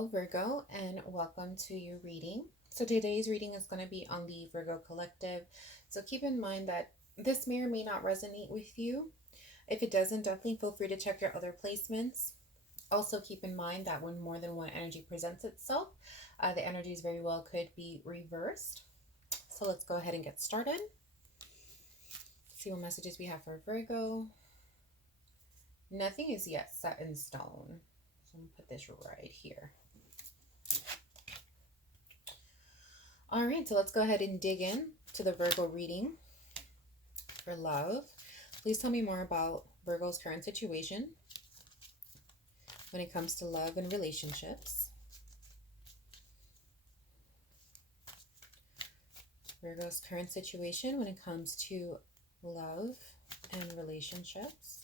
Hello, Virgo, and welcome to your reading. So today's reading is going to be on the Virgo Collective. So keep in mind that this may or may not resonate with you. If it doesn't, definitely feel free to check your other placements. Also keep in mind that when more than one energy presents itself, the energies very well could be reversed. So let's go ahead and get started. See what messages we have for Virgo. Nothing is yet set in stone. So I'm going to put this right here. All right, so let's go ahead and dig in to the Virgo reading for love. Please tell me more about Virgo's current situation when it comes to love and relationships. Virgo's current situation when it comes to love and relationships.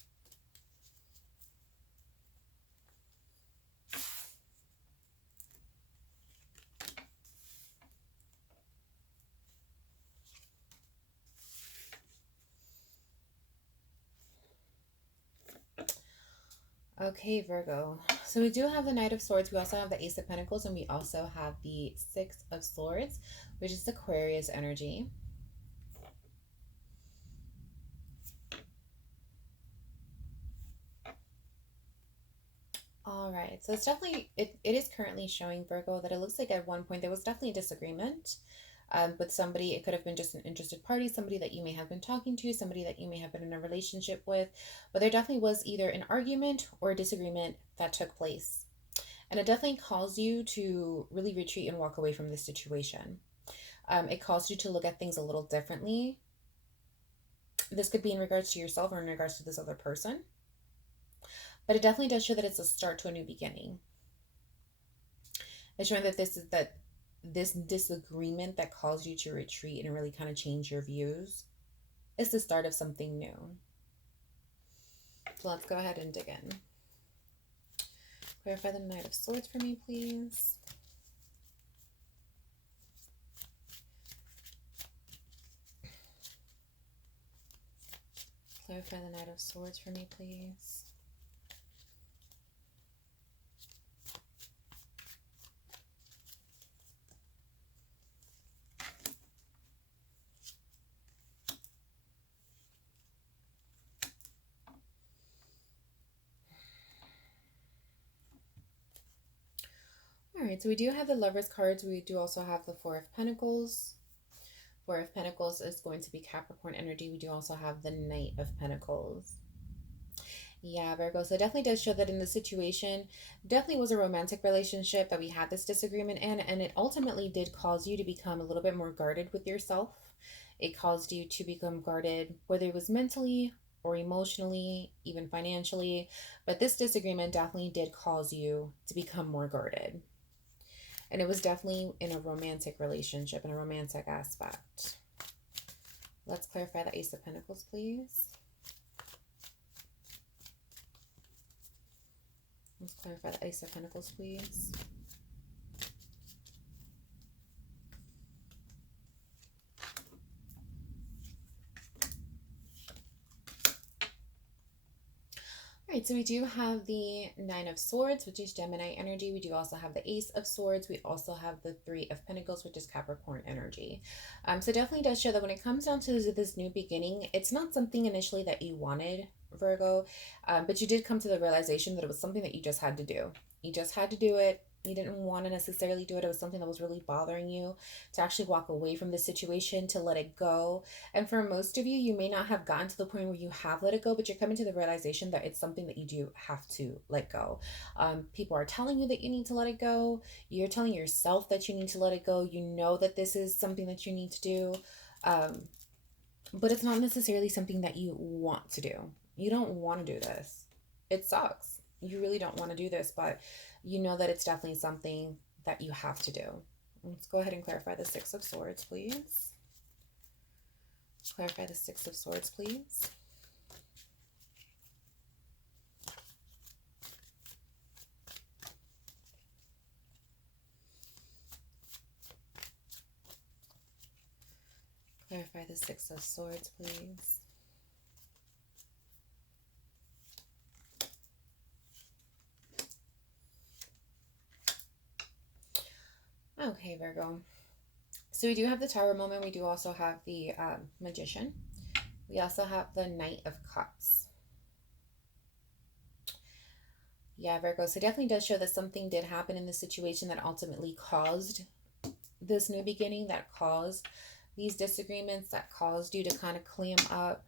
Okay, Virgo. So we do have the Knight of Swords. We also have the Ace of Pentacles, and we also have the Six of Swords, which is Aquarius energy. All right, so it's definitely, it is currently showing, Virgo, that it looks like at one point there was definitely a disagreement with somebody. It could have been just an interested party, somebody that you may have been talking to, somebody that you may have been in a relationship with, but there definitely was either an argument or a disagreement that took place. And it definitely calls you to really retreat and walk away from this situation. It calls you to look at things a little differently. This could be in regards to yourself or in regards to this other person. But it definitely does show that it's a start to a new beginning. It's showing that this disagreement that caused you to retreat and really kind of change your views is the start of something new. So let's go ahead and dig in. Clarify the Knight of Swords for me, please. Clarify the Knight of Swords for me, please. Alright, so we do have the Lovers cards. We do also have the Four of Pentacles. Four of Pentacles is going to be Capricorn energy. We do also have the Knight of Pentacles. Yeah, Virgo. So it definitely does show that in the situation, definitely was a romantic relationship that we had this disagreement in, and it ultimately did cause you to become a little bit more guarded with yourself. It caused you to become guarded, whether it was mentally or emotionally, even financially. But this disagreement definitely did cause you to become more guarded. And it was definitely in a romantic relationship, in a romantic aspect. Let's clarify the Ace of Pentacles, please. Let's clarify the Ace of Pentacles, please. Alright, so we do have the Nine of Swords, which is Gemini energy. We do also have the Ace of Swords. We also have the Three of Pentacles, which is Capricorn energy. So definitely does show that when it comes down to this new beginning, it's not something initially that you wanted, Virgo, but you did come to the realization that it was something that you just had to do. You just had to do it. You didn't want to necessarily do it. It was something that was really bothering you, to actually walk away from the situation, to let it go. And for most of you, you may not have gotten to the point where you have let it go, but you're coming to the realization that it's something that you do have to let go. People are telling you that you need to let it go. You're telling yourself that you need to let it go. You know that this is something that you need to do. But it's not necessarily something that you want to do. You don't want to do this. It sucks. You really don't want to do this, but you know that it's definitely something that you have to do. Let's go ahead and clarify the Six of Swords, please. Clarify the Six of Swords, please. Clarify the Six of Swords, please. Okay, Virgo. So we do have the Tower moment. We do also have the Magician. We also have the Knight of Cups. Yeah, Virgo. So it definitely does show that something did happen in the situation that ultimately caused this new beginning, that caused these disagreements, that caused you to kind of clam up.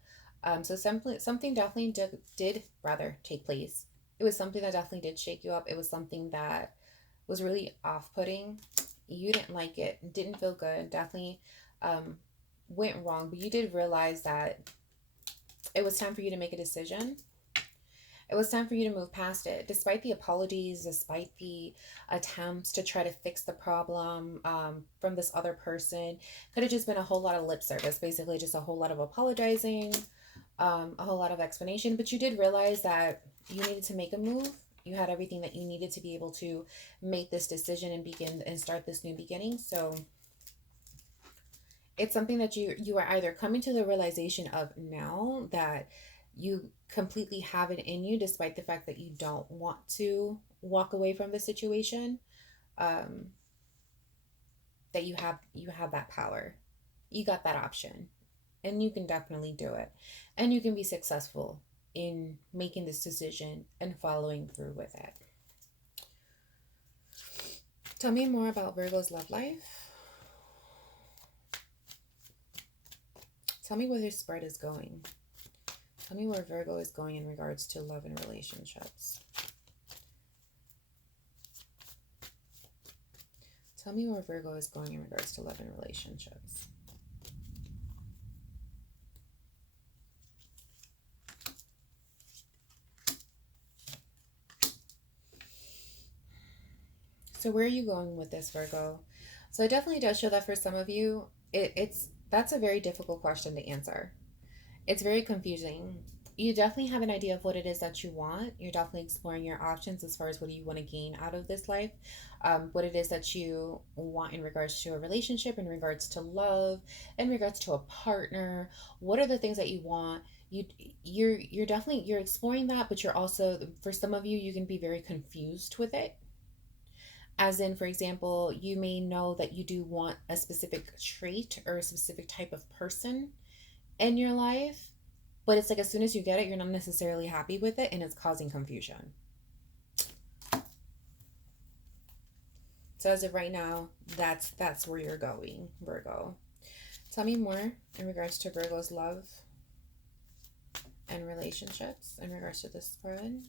So something definitely did rather take place. It was something that definitely did shake you up. It was something that was really off-putting. You didn't like it, didn't feel good, definitely went wrong, but you did realize that it was time for you to make a decision. It was time for you to move past it. Despite the apologies, despite the attempts to try to fix the problem from this other person, could have just been a whole lot of lip service, basically just a whole lot of apologizing, a whole lot of explanation. But you did realize that you needed to make a move. You had everything that you needed to be able to make this decision and begin and start this new beginning. So it's something that you are either coming to the realization of now that you completely have it in you, despite the fact that you don't want to walk away from the situation, um, that you have that power, you got that option, and you can definitely do it, and you can be successful in making this decision and following through with it. Tell me more about Virgo's love life. Tell me where this spread is going. Tell me where Virgo is going in regards to love and relationships. Tell me where Virgo is going in regards to love and relationships. So where are you going with this, Virgo? So it definitely does show that for some of you, that's a very difficult question to answer. It's very confusing. You definitely have an idea of what it is that you want. You're definitely exploring your options as far as what do you want to gain out of this life, what it is that you want in regards to a relationship, in regards to love, in regards to a partner. What are the things that you want? You're definitely you're exploring that, but you're also, for some of you, you can be very confused with it. As in, for example, you may know that you do want a specific trait or a specific type of person in your life, but it's like as soon as you get it, you're not necessarily happy with it and it's causing confusion. So as of right now, that's where you're going, Virgo. Tell me more in regards to Virgo's love and relationships in regards to this spread.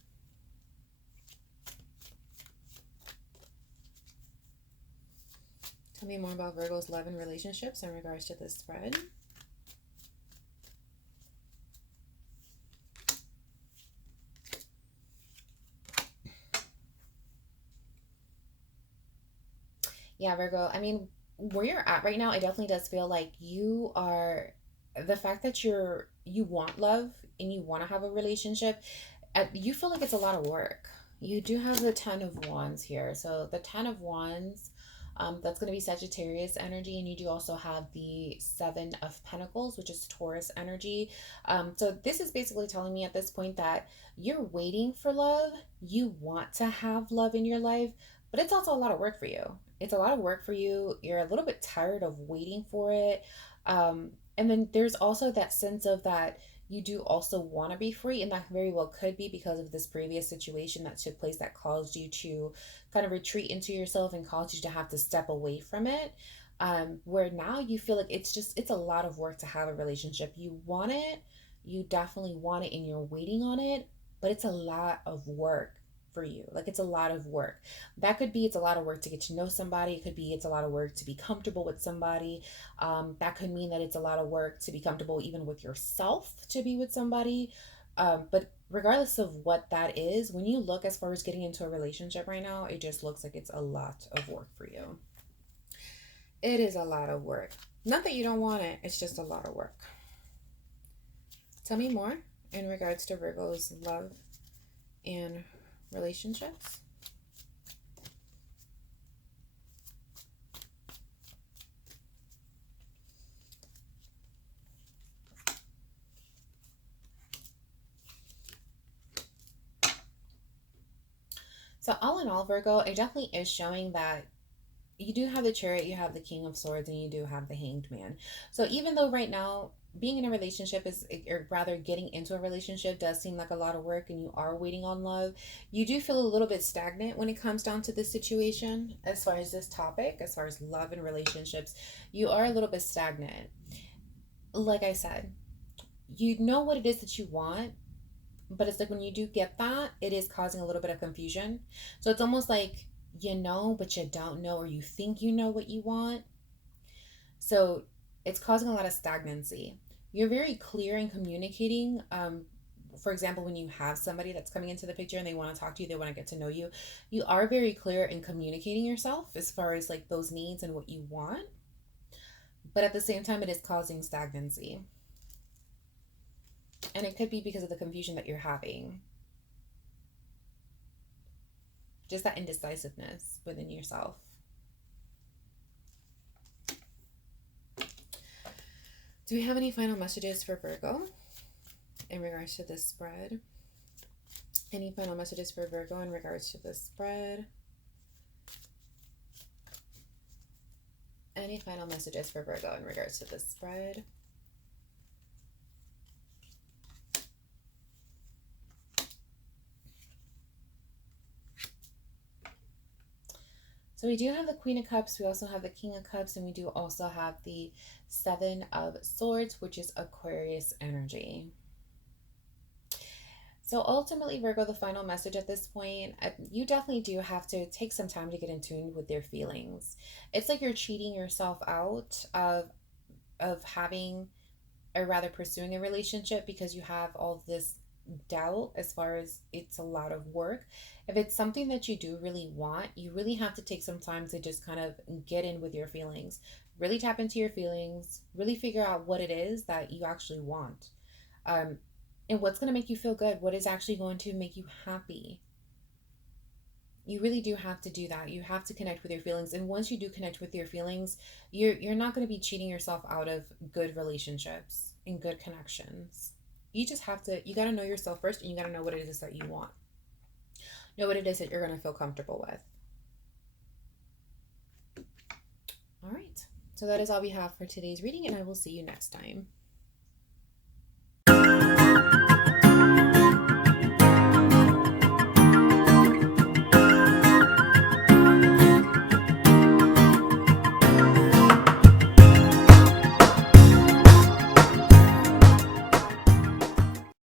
Tell me more about Virgo's love and relationships in regards to this spread. Yeah, Virgo. I mean, where you're at right now, it definitely does feel like you are, the fact that you want love and you want to have a relationship, you feel like it's a lot of work. You do have the Ten of Wands here. So the Ten of Wands, that's going to be Sagittarius energy, and you do also have the Seven of Pentacles, which is Taurus energy. So this is basically telling me at this point that you're waiting for love. You want to have love in your life, but it's also a lot of work for you. It's a lot of work for you. You're a little bit tired of waiting for it. And then there's also that sense of that you do also want to be free, and that very well could be because of this previous situation that took place that caused you to kind of retreat into yourself and caused you to have to step away from it. Where now you feel like it's a lot of work to have a relationship. You want it, you definitely want it, and you're waiting on it, but it's a lot of work for you. Like it's a lot of work. That could be it's a lot of work to get to know somebody. It could be it's a lot of work to be comfortable with somebody. That could mean that it's a lot of work to be comfortable even with yourself to be with somebody. But regardless of what that is, when you look as far as getting into a relationship right now, it just looks like it's a lot of work for you. It is a lot of work. Not that you don't want it, it's just a lot of work. Tell me more in regards to Virgo's love and relationships. So all in all, Virgo, it definitely is showing that you do have the Chariot, you have the King of Swords, and you do have the Hanged Man. So even though right now being in a relationship is, or rather getting into a relationship does seem like a lot of work and you are waiting on love, you do feel a little bit stagnant when it comes down to this situation. As far as this topic, as far as love and relationships, you are a little bit stagnant. Like I said, you know what it is that you want, but it's like when you do get that, it is causing a little bit of confusion. So it's almost like you know, but you don't know, or you think you know what you want. So it's causing a lot of stagnancy. You're very clear in communicating. For example, when you have somebody that's coming into the picture and they want to talk to you, they want to get to know you, you are very clear in communicating yourself as far as like those needs and what you want. But at the same time, it is causing stagnancy. And it could be because of the confusion that you're having. Just that indecisiveness within yourself. Do we have any final messages for Virgo in regards to this spread? Any final messages for Virgo in regards to this spread? Any final messages for Virgo in regards to this spread? So we do have the Queen of Cups, we also have the King of Cups, and we do also have the Seven of Swords, which is Aquarius energy. So ultimately, Virgo, the final message at this point, you definitely do have to take some time to get in tune with your feelings. It's like you're cheating yourself out of having, or rather pursuing a relationship, because you have all this doubt as far as it's a lot of work. If it's something that you do really want, you really have to take some time to just kind of get in with your feelings, really tap into your feelings, really figure out what it is that you actually want, um, and what's going to make you feel good, what is actually going to make you happy. You really do have to do that. You have to connect with your feelings, and once you do connect with your feelings, you're not going to be cheating yourself out of good relationships and good connections. You just have to, you got to know yourself first, and you got to know what it is that you want, know what it is that you're going to feel comfortable with. All right, so that is all we have for today's reading, and I will see you next time.